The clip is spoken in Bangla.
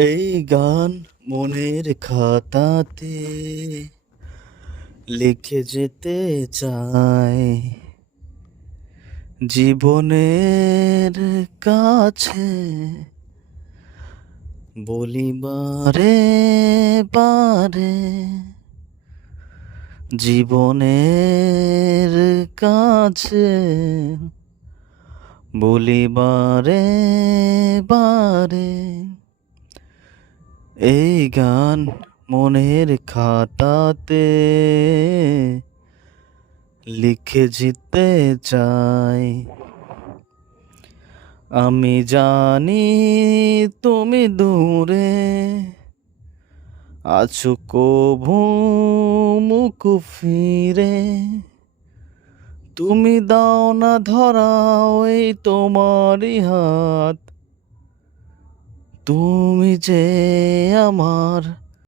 এই গান মনের খাতাতে লিখে যেতে চাই, জীবনের কাছে বলি বারে বারে, জীবনের কাছে বলি বারে বারে। এই গান মনের খাতাতে লিখে যেতে চাই। আমি জানি তুমি দূরে আছো, কভু মুখ ফিরে তুমি দাও না ধরা ওই তোমারই হাত। তুমি যে আমার